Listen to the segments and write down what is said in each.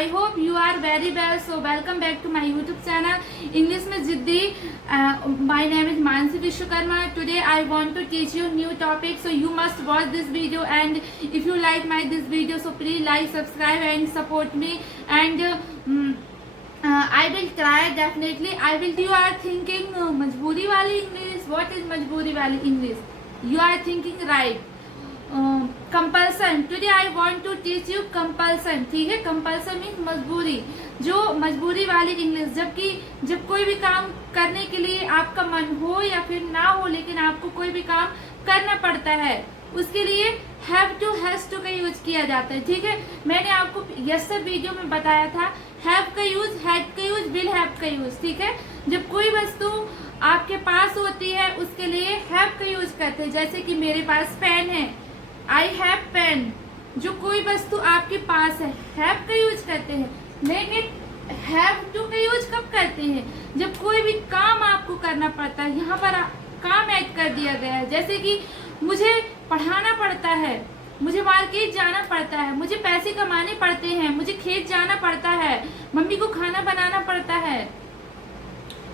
I hope you are very well. So welcome back to my YouTube channel English में जिद्दी. My name is Mansi Vishwakarma. Today I want to teach you new topic. So you must watch this video, and if you like this video, so please like, subscribe and support me. And I will try definitely. You are thinking मजबूरी वाली English. What is मजबूरी वाली English? You are thinking right. Compulsion. Today I want to teach you compulsion. ठीक है, compulsion means मजबूरी. जो मजबूरी वाली इंग्लिश, जब कोई भी काम करने के लिए आपका मन हो या फिर ना हो, लेकिन आपको कोई भी काम करना पड़ता है, उसके लिए हैव टू, हैज टू का यूज किया जाता है. ठीक है, मैंने आपको यस्टर वीडियो में बताया था हैव का यूज, हैड का यूज, विल हैव का यूज. ठीक है, जब कोई वस्तु आपके पास होती है उसके लिए हैव का यूज करते हैं. जैसे कि मेरे पास पेन है, आई हैव पेन. जो कोई वस्तु आपके पास है, हैव का यूज करते हैं. लेकिन हैव टू का यूज कब करते हैं? जब कोई भी काम आपको करना पड़ता है. यहाँ पर काम ऐड कर दिया गया है. जैसे कि मुझे पढ़ाना पड़ता है, मुझे मार्केट जाना पड़ता है, मुझे पैसे कमाने पड़ते हैं, मुझे खेत जाना पड़ता है, मम्मी को खाना बनाना पड़ता है,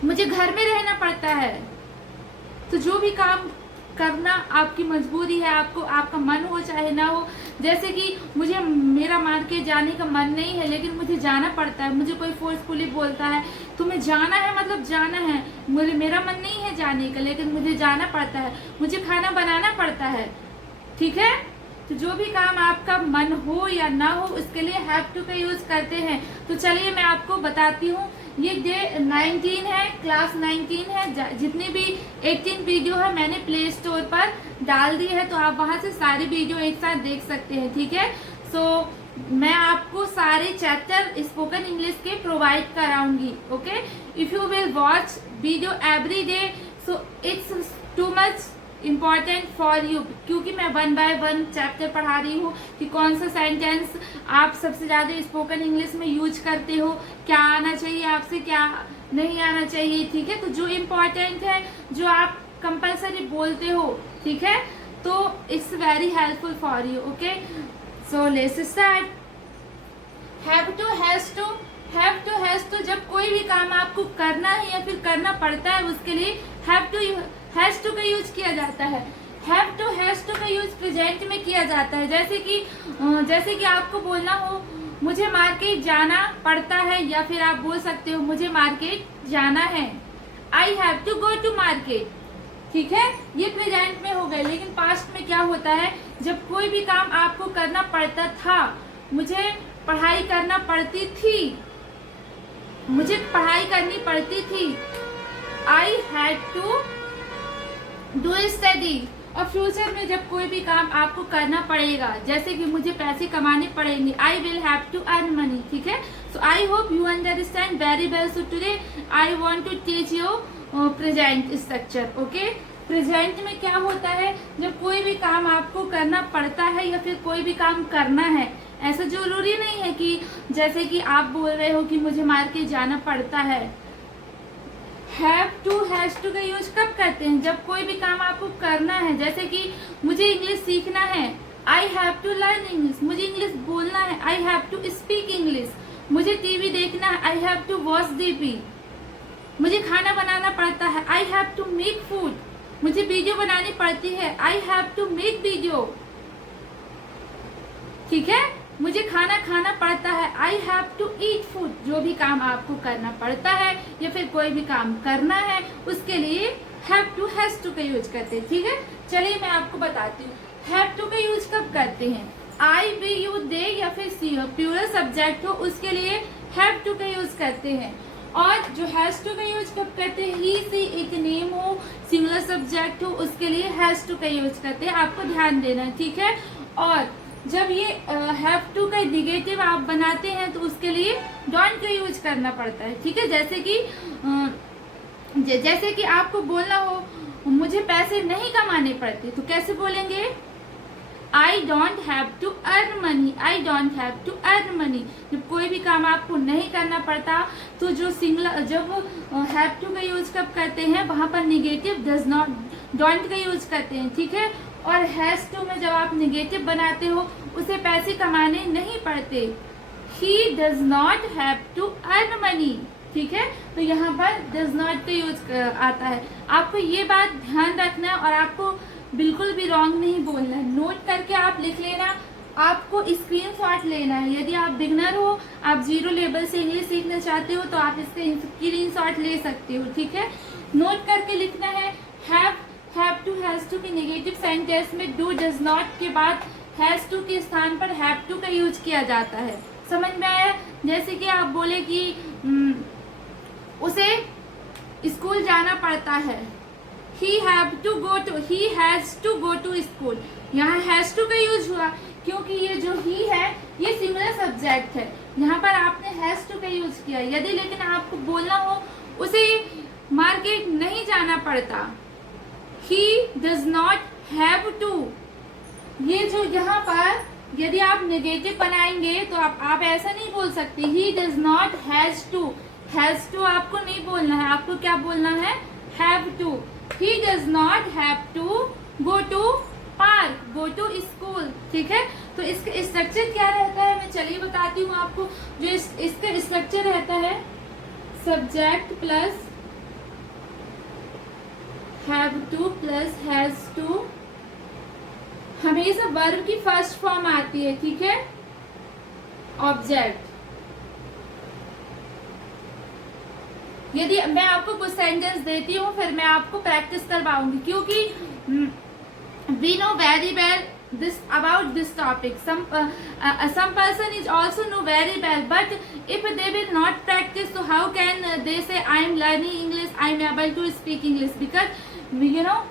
मुझे घर में रहना पड़ता है. तो जो भी काम करना आपकी मजबूरी है, आपका मन हो चाहे ना हो. जैसे कि मेरा मार्केट जाने का मन नहीं है, लेकिन मुझे जाना पड़ता है. मुझे कोई फोर्सफुली बोलता है तुम्हें जाना है, मतलब जाना है. मेरा मन नहीं है जाने का, लेकिन मुझे जाना पड़ता है. मुझे खाना बनाना पड़ता है. ठीक है, तो जो भी काम आपका मन हो या ना हो, उसके लिए हैव टू का यूज करते हैं. तो चलिए मैं आपको बताती हूँ. ये डे 19 है, क्लास 19 है. जितनी भी 18 वीडियो है मैंने प्ले स्टोर पर डाल दी है, तो आप वहां से सारी वीडियो एक साथ देख सकते हैं. ठीक है, सो मैं आपको सारे चैप्टर स्पोकन इंग्लिश के प्रोवाइड कराऊंगी. Okay, if you will watch video every day, so it's too much important for you, क्योंकि मैं 1 बाय 1 चैप्टर पढ़ा रही हूँ कि कौन सा सेंटेंस आप सबसे ज्यादा स्पोकन इंग्लिश में यूज करते हो, क्या आना चाहिए आपसे, क्या नहीं आना चाहिए. ठीक है, तो जो इम्पोर्टेंट है, जो आप कंपल्सरी बोलते हो, ठीक है, तो it's very helpful for you. Okay, so let's start. Have to, has to. Have to, has to जब कोई भी काम आपको करना है या फिर करना पड़ता है, उसके लिए हैव टू, हैज टू का यूज किया जाता है. हैव टू, हैज टू का यूज प्रेजेंट में किया जाता है. जैसे कि आपको बोलना हो मुझे मार्केट जाना पड़ता है, या फिर आप बोल सकते हो मुझे मार्केट जाना है. I have to go to market. ठीक है, ये प्रेजेंट में हो गए. लेकिन पास्ट में क्या होता है, जब कोई भी काम आपको करना पड़ता था, मुझे पढ़ाई करना पड़ती थी, मुझे पढ़ाई करनी पड़ती थी. I had to do study. और फ्यूचर में जब कोई भी काम आपको करना पड़ेगा, जैसे कि मुझे पैसे कमाने पड़ेंगे, I will have to earn money. ठीक है, so I hope you understand very well. So today I want to teach you present structure. Okay, present में क्या होता है, जब कोई भी काम आपको करना पड़ता है या फिर कोई भी काम करना है, ऐसा जरूरी नहीं है कि जैसे कि आप बोल रहे हो कि मुझे मार्केट जाना पड़ता है. हैव टू, हैज टू का यूज कब करते हैं, जब कोई भी काम आपको करना है. जैसे कि मुझे इंग्लिश सीखना है, I have to learn English. मुझे इंग्लिश बोलना है, I have to speak English. मुझे टीवी देखना है, I have to watch TV. मुझे खाना बनाना पड़ता है, I have to make food. मुझे वीडियो बनानी पड़ती है, I have to make video. ठीक है, मुझे खाना खाना पड़ता है, I have to eat food. जो भी काम आपको करना पड़ता है या फिर कोई भी काम करना है, उसके लिए हैव टू, हैज टू का यूज करते हैं. ठीक है, चलिए मैं आपको बताती हूँ हैव टू का यूज कब करते हैं. आई, वी, यू, दे या फिर सी हो, प्लूरल सब्जेक्ट हो, उसके लिए हैव टू का यूज करते हैं. और जो हैज टू का यूज कब करते हैं, ही, सी, इट, नेम हो, सिंगुलर सब्जेक्ट हो, उसके लिए हैज टू का यूज करते हैं. आपको ध्यान देना है. ठीक है, और जब ये हैव टू का निगेटिव आप बनाते हैं, तो उसके लिए डोंट का यूज करना पड़ता है. ठीक है, जैसे कि आपको बोलना हो मुझे पैसे नहीं कमाने पड़ते, तो कैसे बोलेंगे, I don't have to earn money. I don't have to earn money. जब कोई भी काम आपको नहीं करना पड़ता, तो जब हैव टू का यूज कब करते हैं, वहां पर निगेटिव डज नॉट, डोंट का यूज करते हैं. ठीक है, और हैज टू में जब आप निगेटिव बनाते हो, उसे पैसे कमाने नहीं पड़ते. he does not have to earn money, ठीक है। तो यहाँ पर does not का यूज आता है। आपको ये बात ध्यान रखना है और आपको बिल्कुल भी रॉन्ग नहीं बोलना है। नोट करके आप लिख लेना, आपको स्क्रीनशॉट लेना है। यदि आप बिगनर हो, आप जीरो लेवल से इंग्लिश सीखना चाहते हो तो आप इसका स्क्रीनशॉट ले सकते हो, ठीक है। नोट करके लिखना है हैव टू हैज टू की नेगेटिव सेंटेंस में डू डज नॉट के बाद हैज टू के स्थान पर हैव टू का यूज किया जाता है। समझ में आया? जैसे कि आप बोले कि उसे स्कूल जाना पड़ता है, he has to go to school। यहाँ has to का यूज हुआ क्योंकि ये जो he है ये सिंगुलर सब्जेक्ट है, यहाँ पर आपने has to का यूज किया। यदि लेकिन आपको बोलना हो उसे मार्केट नहीं जाना पड़ता, he does not have to। ये जो यहाँ पर यदि आप नेगेटिव बनाएंगे तो आप ऐसा नहीं बोल सकते he does not has to आपको नहीं बोलना है, आपको क्या बोलना है? have to। he does not have to go to park, go to school, ठीक है। तो इसका स्ट्रक्चर क्या रहता है मैं चलिए बताती हूँ आपको। जो इसका स्ट्रक्चर रहता है subject plus have to plus has to, हमेशा वर्ब की फर्स्ट फॉर्म आती है, ठीक है। ऑब्जेक्ट, यदि मैं आपको कुछ सेंटेंस देती हूँ फिर मैं आपको प्रैक्टिस करवाऊंगी क्योंकि we know very well this about this topic. Some person is also know very well, but if they will not practice, so how can they say I am learning English, I am able to speak English? Because you know,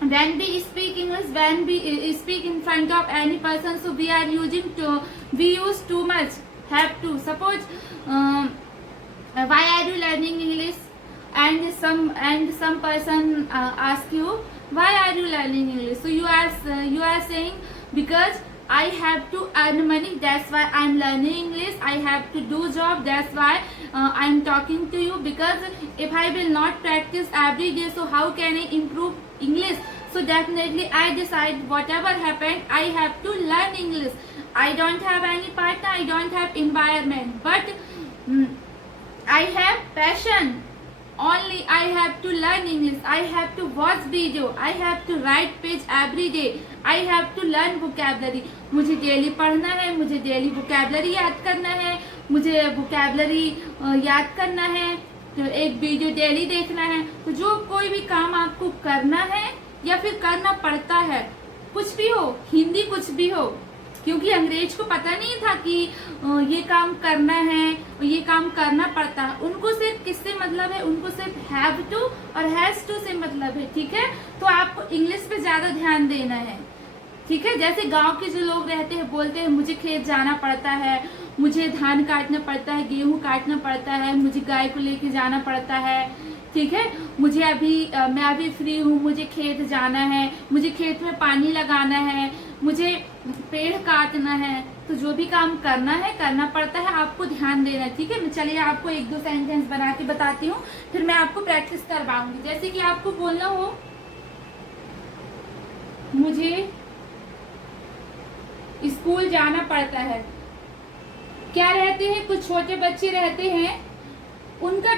when we speak English, when we speak in front of any person, so we are we use too much have to. Suppose why are you learning English, and some person ask you why are you learning English, so you are saying because I have to earn money, that's why I am learning English. I have to do job, that's why I am talking to you. Because if I will not practice every day, so how can I improve English? So definitely I decide whatever happened, I have to learn English. I don't have any partner, I don't have environment, but I have passion. Only I have to learn English. I have to watch video. I have to write page every day. I have to learn vocabulary. मुझे daily पढ़ना है, मुझे daily vocabulary याद करना है, मुझे vocabulary याद करना है, तो एक वीडियो डेली देखना है। तो जो कोई भी काम आपको करना है या फिर करना पड़ता है, कुछ भी हो, हिंदी कुछ भी हो, क्योंकि अंग्रेज को पता नहीं था कि ये काम करना है, ये काम करना पड़ता है। उनको सिर्फ किससे मतलब है? उनको सिर्फ हैव टू और हैज टू से मतलब है, ठीक है। तो आपको इंग्लिश पे ज्यादा ध्यान देना है, ठीक है। जैसे गांव के जो लोग रहते हैं बोलते हैं मुझे खेत जाना पड़ता है, मुझे धान काटना पड़ता है, गेहूं काटना पड़ता है, मुझे गाय को लेके जाना पड़ता है, ठीक है। मैं अभी फ्री हूँ, मुझे खेत जाना है, मुझे खेत में पानी लगाना है, मुझे पेड़ काटना है। तो जो भी काम करना है, करना पड़ता है, आपको ध्यान देना है, ठीक है। मैं चलिए आपको एक दो सेंटेंस बना के बताती हूँ, फिर मैं आपको प्रैक्टिस करवाऊंगी। जैसे कि आपको बोलना हो मुझे स्कूल जाना पड़ता है। क्या रहते हैं, कुछ छोटे बच्चे रहते हैं, उनका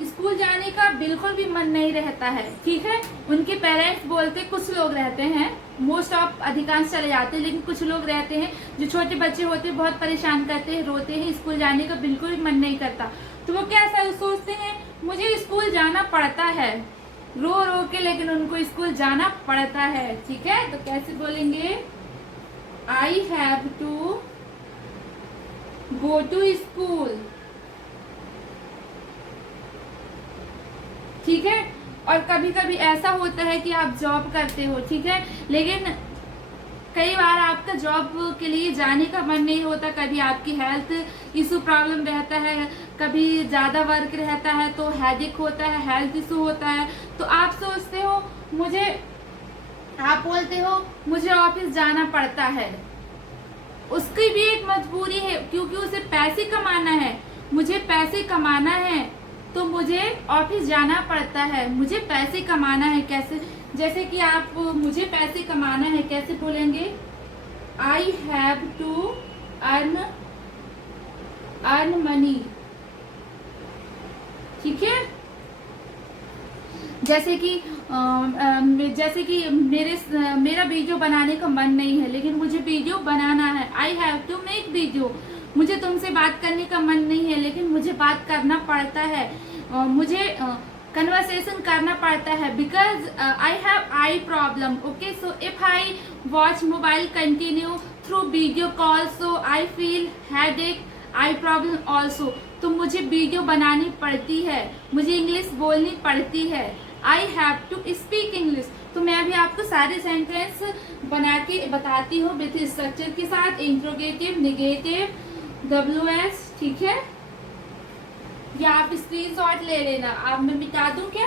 स्कूल जाने का बिल्कुल भी मन नहीं रहता है, ठीक है। उनके पेरेंट्स बोलते, कुछ लोग रहते हैं, मोस्ट ऑफ अधिकांश चले जाते हैं, लेकिन कुछ लोग रहते हैं जो छोटे बच्चे होते हैं, बहुत परेशान करते हैं, रोते हैं, स्कूल जाने का बिल्कुल भी मन नहीं करता। तो वो क्या सोचते हैं, मुझे स्कूल जाना पड़ता है, रो रो के, लेकिन उनको स्कूल जाना पड़ता है, ठीक है। तो कैसे बोलेंगे? I have to go to school, ठीक है। और कभी कभी ऐसा होता है कि आप जॉब करते हो, ठीक है, लेकिन कई बार आपका जॉब के लिए जाने का मन नहीं होता, कभी आपकी हेल्थ इशू प्रॉब्लम रहता है, कभी ज्यादा वर्क रहता है तो हेडेक होता है, हेल्थ इशू होता है। तो आप सोचते हो आप बोलते हो मुझे ऑफिस जाना पड़ता है, उसकी भी एक मजबूरी है, क्योंकि उसे पैसे कमाना है, मुझे पैसे कमाना है तो मुझे ऑफिस जाना पड़ता है, मुझे पैसे कमाना है। कैसे? जैसे कि आप मुझे पैसे कमाना है कैसे बोलेंगे? I have to earn money, ठीक है। जैसे कि मेरा वीडियो बनाने का मन नहीं है, लेकिन मुझे वीडियो बनाना है। I have to make video. मुझे तुमसे बात करने का मन नहीं है, लेकिन मुझे बात करना पड़ता है, मुझे कन्वर्सेशन करना पड़ता है, because I have I problem. Okay, so if I watch mobile continue through video call, so I feel headache, I problem also. तो मुझे वीडियो बनानी पड़ती है, मुझे इंग्लिश बोलनी पड़ती है। I have to speak English. तो मैं अभी आपको सारे सेंटेंस बना के बताती हूँ विथ स्ट्रक्चर के साथ, इंट्रोगेटिव, नेगेटिव, WS, ठीक है। या आप स्क्रीनशॉट ले लेना। आप मैं मिटा दूं क्या?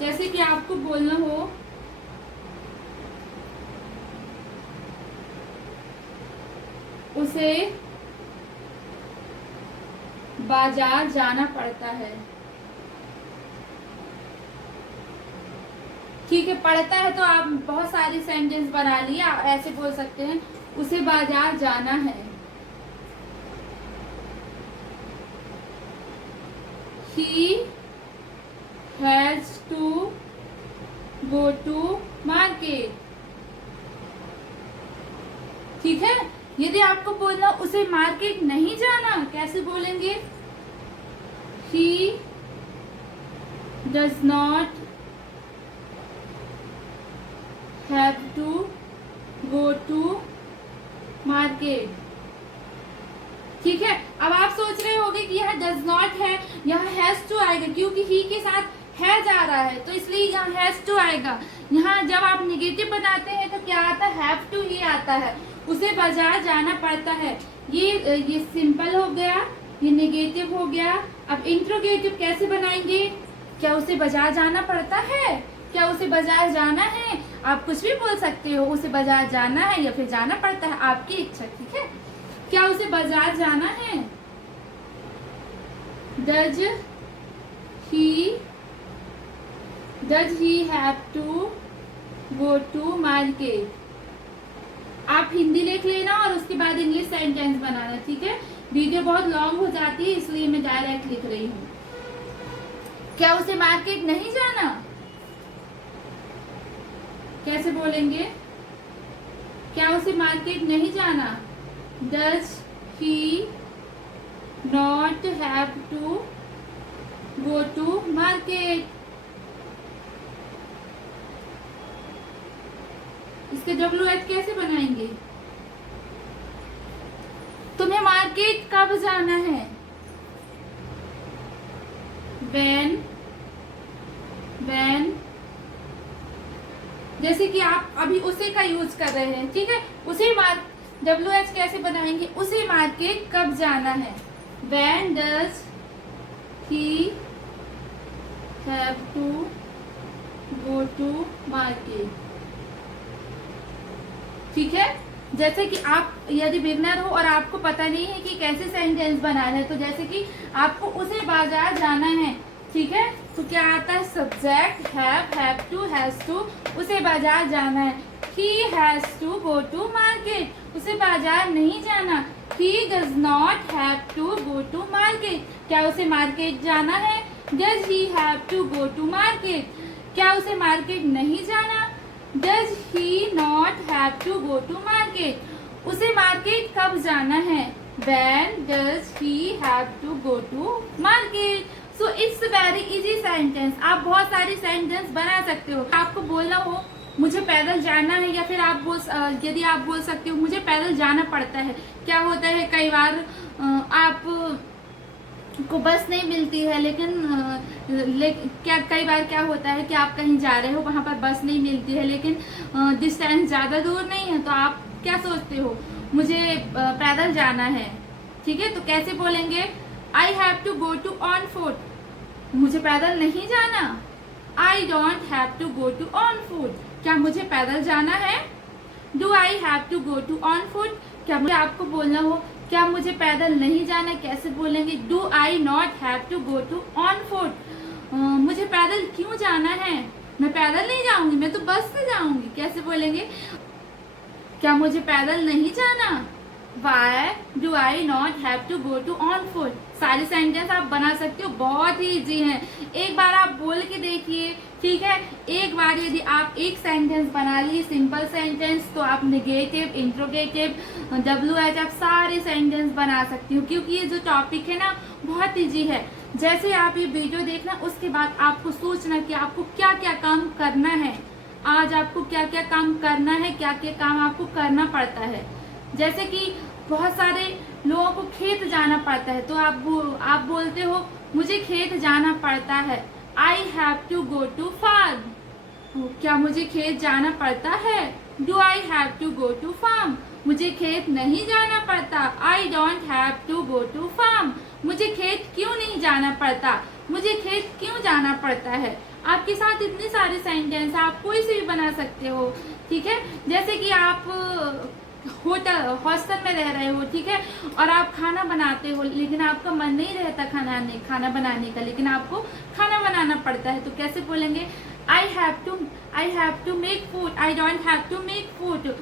जैसे कि आपको बोलना हो, उसे बाजार जाना पड़ता है, ठीक है। पड़ता है तो आप बहुत सारी सेंटेंस बना लिए, आप ऐसे बोल सकते हैं, उसे बाजार जाना है। He has to go to market, ठीक है। यदि आपको बोलना उसे मार्केट नहीं जाना, कैसे बोलेंगे? He does not have to go to market, ठीक है। अब आप सोच रहे होंगे कि यहाँ डज नॉट है, यहाँ हैज टू आएगा, क्योंकि ही के साथ है जा रहा है, तो इसलिए यहाँ हैज टू आएगा। यहाँ जब आप निगेटिव बनाते हैं तो क्या आता है? हैव टू ही आता है। उसे बाजार जाना पड़ता है, ये सिंपल हो गया, ये नेगेटिव हो गया। अब इंट्रोगेटिव कैसे बनाएंगे? क्या उसे बाजार जाना पड़ता है? क्या उसे बाजार जाना है? आप कुछ भी बोल सकते हो, उसे बाजार जाना है या फिर जाना पड़ता है, आपकी इच्छा, ठीक है। क्या उसे बाजार जाना है? Does he have to go to market? आप हिंदी लिख लेना और उसके बाद इंग्लिश सेंटेंस बनाना, ठीक है। वीडियो बहुत लॉन्ग हो जाती है, इसलिए मैं डायरेक्ट लिख रही हूँ। क्या उसे मार्केट नहीं जाना? कैसे बोलेंगे? क्या उसे मार्केट नहीं जाना? Does he not have to go to market? इसके WH कैसे बनाएंगे? तुम्हें मार्केट कब जाना है? when जैसे कि आप अभी उसे का यूज कर रहे हैं, ठीक है। उसे WH कैसे बनाएंगे? उसे मार्केट कब जाना है? when does he have to go to market, ठीक है। जैसे कि आप यदि बिगनर हो और आपको पता नहीं है कि कैसे सेंटेंस बनाना है, तो जैसे कि आपको उसे बाजार जाना है, ठीक है, तो क्या आता है? Subject have to, has to, उसे बाजार जाना है। He has to go to market, उसे बाजार नहीं जाना। He does not have to go to market, क्या उसे मार्केट जाना है? Does he have to go to market, क्या उसे मार्केट नहीं जाना? Does he not have to go to market, उसे मार्केट कब जाना है? When does he have to go to market? So it's a very easy sentence। आप बहुत सारी सेंटेंस बना सकते हो। आपको बोलना हो मुझे पैदल जाना है, या फिर यदि आप बोल सकते हो मुझे पैदल जाना पड़ता है। क्या होता है, कई बार आप को बस नहीं मिलती है, लेकिन कई बार क्या होता है कि आप कहीं जा रहे हो, वहाँ पर बस नहीं मिलती है, लेकिन डिस्टेंस ज़्यादा दूर नहीं है, तो आप क्या सोचते हो? मुझे पैदल जाना है, ठीक है। तो कैसे बोलेंगे? I have to go to on foot, मुझे पैदल नहीं जाना। I don't have to go to on foot, क्या मुझे पैदल जाना है? Do I have to go to on foot, क्या मुझे आपको बोलना हो क्या मुझे पैदल नहीं जाना, कैसे बोलेंगे? Do I not have to go to on foot, मुझे पैदल क्यों जाना है? मैं पैदल नहीं जाऊंगी, मैं तो बस से जाऊंगी। कैसे बोलेंगे? क्या मुझे पैदल नहीं जाना? Why do I not have to go to on foot? सारे सेंटेंस आप बना सकते हो, बहुत ही इजी हैं। एक बार आप बोल के देखिए, ठीक है। एक बार यदि आप एक सेंटेंस बना लिए सिंपल सेंटेंस, तो आप नेगेटिव, इंट्रोगेटिव, WH आप सारे सेंटेंस बना सकती हो, क्योंकि ये जो टॉपिक है ना बहुत इजी है। जैसे आप ये वीडियो देखना, उसके बाद आपको सोचना कि आपको क्या क्या काम करना है, आज आपको क्या क्या काम करना है, क्या क्या काम आपको करना पड़ता है। जैसे कि बहुत सारे लोगों को खेत जाना पड़ता है, तो आप बोलते हो मुझे खेत जाना पड़ता है, I have to go to farm. क्या मुझे खेत जाना पड़ता है? Do I have to go to farm. मुझे खेत नहीं जाना पड़ता, I don't have to go to farm. मुझे खेत क्यों नहीं जाना पड़ता? मुझे खेत क्यों जाना पड़ता है। आपके साथ इतने सारे सेंटेंस आप कोई से भी बना सकते हो, ठीक है। जैसे कि आप हॉस्टल में रह रहे हो, ठीक है, और आप खाना बनाते हो, लेकिन आपका मन नहीं रहता खाना बनाने का, लेकिन आपको खाना बनाना पड़ता है, तो कैसे बोलेंगे? I have to make food, I don't have to make food.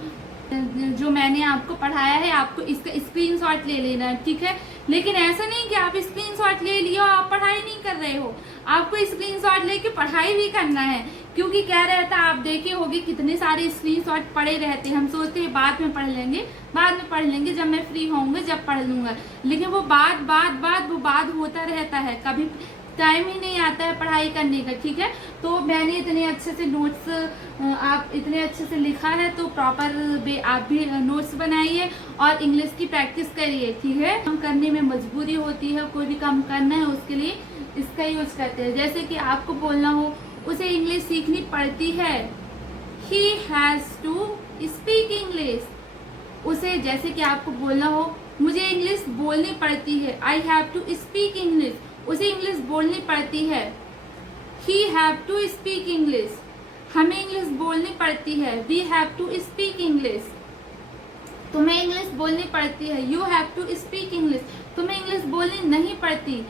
जो मैंने आपको पढ़ाया है, आपको इसका स्क्रीनशॉट ले लेना है, ठीक है। लेकिन ऐसा नहीं कि आप स्क्रीनशॉट ले लियो, आप पढ़ाई नहीं कर रहे हो, आपको स्क्रीनशॉट लेके पढ़ाई भी करना है। क्योंकि क्या रहता है, आप देखे होगे कितने सारे स्क्रीनशॉट पड़े रहते हैं। हम सोचते हैं बाद में पढ़ लेंगे, जब मैं फ्री होऊंगा जब पढ़ लूंगा, लेकिन वो बाद होता रहता है, कभी टाइम ही नहीं आता है पढ़ाई करने का, ठीक है। तो मैंने इतने अच्छे से नोट्स, आप इतने अच्छे से लिखा है, तो प्रॉपर आप भी नोट्स बनाइए और इंग्लिश की प्रैक्टिस करिए, ठीक है। काम करने में मजबूरी होती है, कोई भी काम करना है उसके लिए इसका यूज करते हैं। जैसे कि आपको बोलना हो उसे इंग्लिश सीखनी पड़ती है, he has to speak English. उसे, जैसे कि आपको बोलना हो मुझे इंग्लिश बोलनी पड़ती है, I have to speak English. उसे इंग्लिश बोलनी पड़ती है, he have to speak English. हमें इंग्लिश बोलनी पड़ती है, we have to speak English. तुम्हें इंग्लिश बोलनी पड़ती है, you have to speak English. तुम्हें इंग्लिश बोलनी नहीं पड़ती,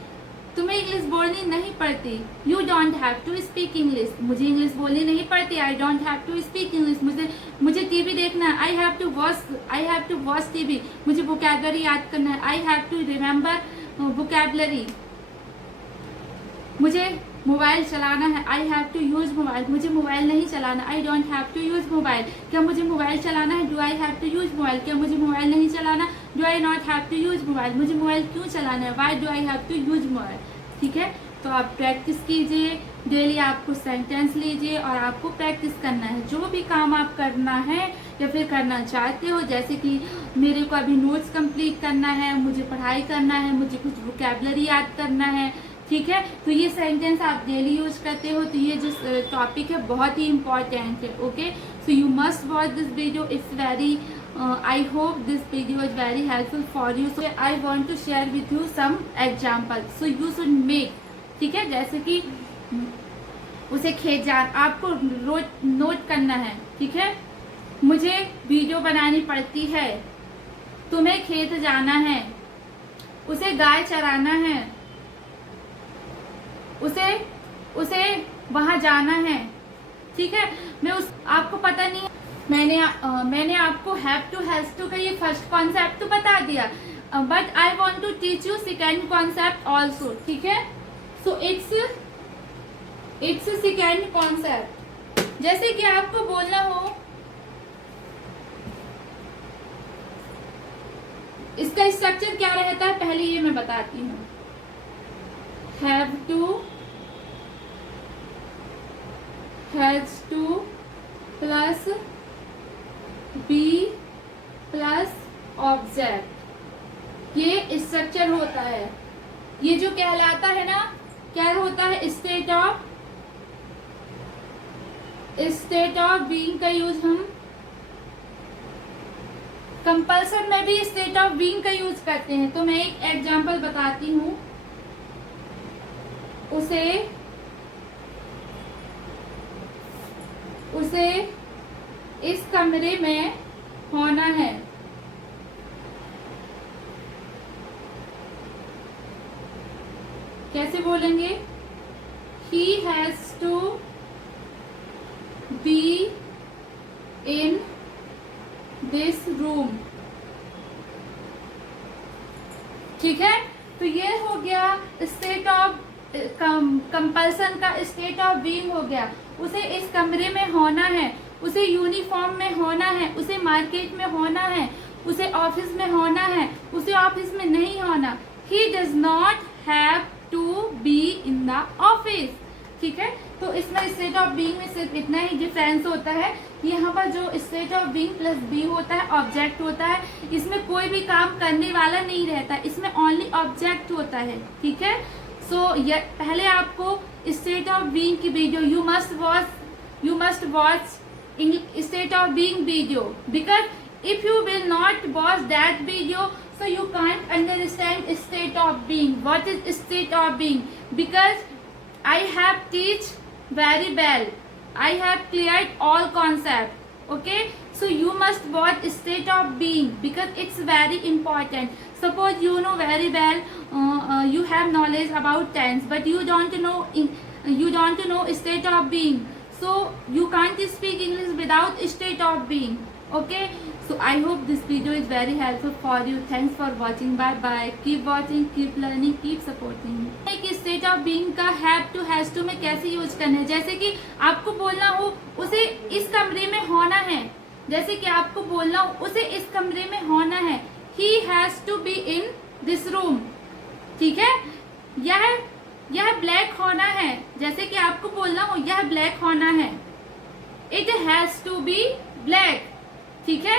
तुम्हें इंग्लिश बोलनी नहीं पड़ती, you don't have to speak English. मुझे इंग्लिश बोलनी नहीं पड़ती, I don't have to speak English. मुझे टीवी देखना है, I have to watch TV. मुझे वोकैबुलरी याद करना है, I have to remember vocabulary. मुझे मोबाइल चलाना है, I have to use mobile. मुझे मोबाइल नहीं चलाना, I don't have to use mobile. क्या मुझे मोबाइल चलाना है? Do I have to use mobile. क्या मुझे मोबाइल नहीं चलाना? Do I not have to use mobile. मुझे मोबाइल क्यों चलाना है? Why do I have to use mobile, ठीक है। तो आप प्रैक्टिस कीजिए, डेली आपको सेंटेंस लीजिए और आपको प्रैक्टिस करना है। जो भी काम आप करना है या फिर करना चाहते हो, जैसे कि मेरे को अभी नोट्स कंप्लीट करना है, मुझे पढ़ाई करना है, मुझे कुछ वोकैबुलरी याद करना है, ठीक है, तो ये सेंटेंस आप डेली यूज करते हो, तो ये जो टॉपिक है बहुत ही इम्पॉर्टेंट है। Okay, so you must watch this video, it's very I hope this video is very helpful for you. So I want to share with you some examples. So you should make, ठीक है। जैसे कि उसे खेत जा, आपको रोज note करना है, ठीक है। मुझे वीडियो बनानी पड़ती है, तुम्हें खेत जाना है, उसे गाय चराना है, उसे वहां जाना है, ठीक है। आपको पता नहीं, मैंने आपको हैव टू हैज टू का ये फर्स्ट कॉन्सेप्ट तो बता दिया, but I want to teach you second concept also, ठीक है। So it's second concept. जैसे कि आपको बोलना हो, इसका स्ट्रक्चर क्या रहता है पहले ये मैं बताती हूँ। Have to, has to plus b plus object, ये स्ट्रक्चर होता है। ये जो कहलाता है ना, क्या होता है? स्टेट ऑफ बीइंग का यूज हम कंपल्सन में भी स्टेट ऑफ बीइंग का यूज करते हैं। तो मैं एक एग्जांपल बताती हूँ। उसे इस कमरे में होना है, कैसे बोलेंगे? He has to be in this room। ठीक है, तो ये हो गया स्टेट ऑफ कंपल्सन का स्टेट ऑफ बीइंग हो गया। उसे इस कमरे में होना है, उसे यूनिफॉर्म में होना है, उसे मार्केट में होना है, उसे ऑफिस में होना है, उसे ऑफिस में नहीं होना। He does not have to be in the office. ठीक है, तो इसमें स्टेट ऑफ बीइंग में सिर्फ इतना ही डिफरेंस होता है। यहाँ पर जो state of being plus b होता है ऑब्जेक्ट होता है, इसमें कोई भी काम करने वाला नहीं रहता, इसमें ओनली ऑब्जेक्ट होता है। ठीक है, सो पहले आपको स्टेट ऑफ बीइंग की video you must watch state of being video, because if you will not watch that video, so you can't understand state of being. What is state of being? Because I have teach very well, I have cleared all concept. Okay, so you must watch state of being because it's very important. Suppose you know very well, you have knowledge about tense, but you don't know state of being. So you can't speak English without state of being. Okay, so I hope this video is very helpful for you. Thanks for watching. Bye bye. Keep watching, keep learning, keep supporting me. एक state of being का have to has to में कैसे use करना है, जैसे कि आपको बोलना हो उसे इस कमरे में होना है, जैसे कि आपको बोलना हो उसे इस कमरे में होना है, he has to be in this room। ठीक है, यह ब्लैक होना है, जैसे कि आपको बोलना हो यह ब्लैक होना है, it has to be black. ठीक है,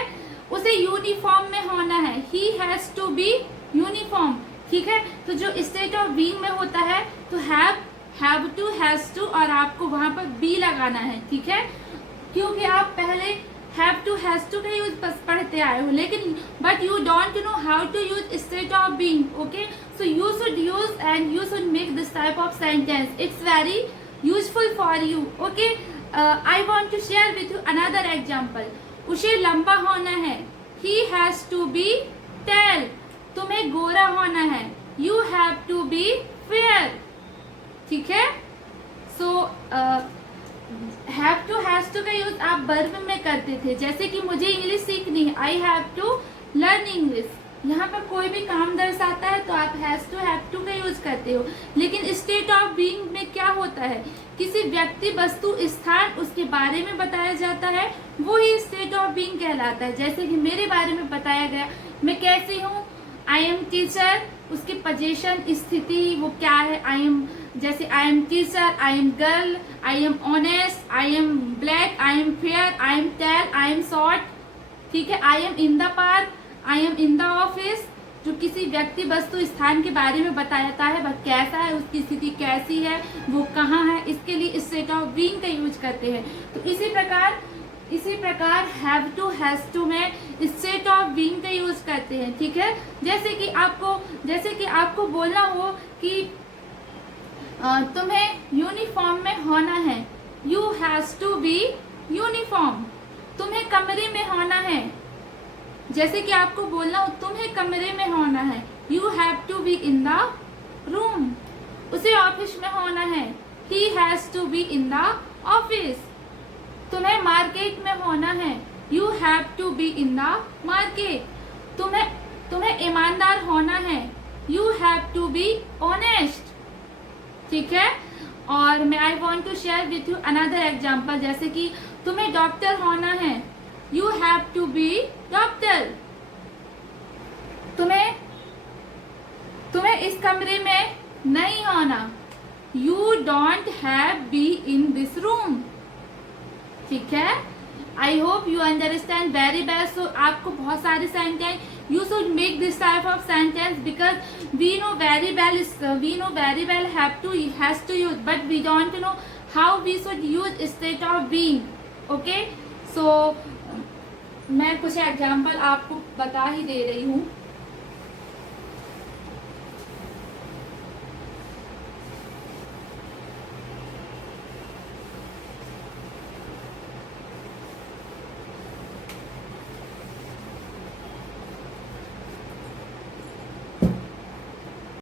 उसे यूनिफॉर्म में होना है, he has to be uniform. ठीक है, तो जो स्टेट ऑफ बीइंग में होता है तो हैव टू, हैज टू और आपको वहां पर बी लगाना है। ठीक है, क्योंकि आप पहले हैव टू हैज टू का यूज पढ़ते आए हो, लेकिन but you don't know how to use state of being. Okay, so you should use and you should make this type of sentence. It's very useful for you. Okay, I want to share with you another example. उसे लंबा होना है, he has to be tall। तुम्हें गोरा होना है, you have to be fair। ठीक है, so have to has to का यूज आप वर्ब में करते थे, जैसे कि मुझे इंग्लिश सीखनी है, I have to learn English। यहाँ पर कोई भी काम दर्शाता है तो आप हैज टू, हैव टू का यूज करते हो। लेकिन स्टेट ऑफ बीइंग में क्या होता है, किसी व्यक्ति, वस्तु, स्थान, उसके बारे में बताया जाता है, वो ही स्टेट ऑफ बीइंग कहलाता है। जैसे कि मेरे बारे में बताया गया, मैं कैसी हूँ, आई एम टीचर, उसकी पोजीशन, स्थिति वो क्या है, I am teacher, I am girl, I am honest, I am black, I am fair, I am tall, I am short. ठीक है, I am in the park, I am in the office. जो किसी व्यक्ति, वस्तु, स्थान के बारे में बताता है, वह कैसा है, उसकी स्थिति कैसी है, वो कहाँ है, इसके लिए स्टेट ऑफ बीइंग का यूज करते हैं। तो इसी प्रकार हैव टू, हैज टू में स्टेट ऑफ बीइंग का यूज करते हैं। ठीक है, जैसे कि आपको बोलना हो कि तुम्हें यूनिफॉर्म में होना है, you has to be uniform. तुम्हें कमरे में होना है, जैसे कि आपको बोलना हो तुम्हें कमरे में होना है, you have to be in the room. उसे ऑफिस में होना है, he has to be in the office. तुम्हें मार्केट में होना है, you have to be in the market. तुम्हें ईमानदार होना है, you have to be honest. ठीक है, और मैं I want to share with you another example, जैसे कि तुम्हें डॉक्टर होना है, You have to be doctor। तुम्हें इस कमरे में नहीं होना, You don't have be in this room। ठीक है, I hope you understand very well। So आपको बहुत सारे sentence, you should make this type of sentence because we know very well have to, has to use, but we don't know how we should use state of being। Okay, so मैं कुछ example आपको बता ही दे रही हूँ।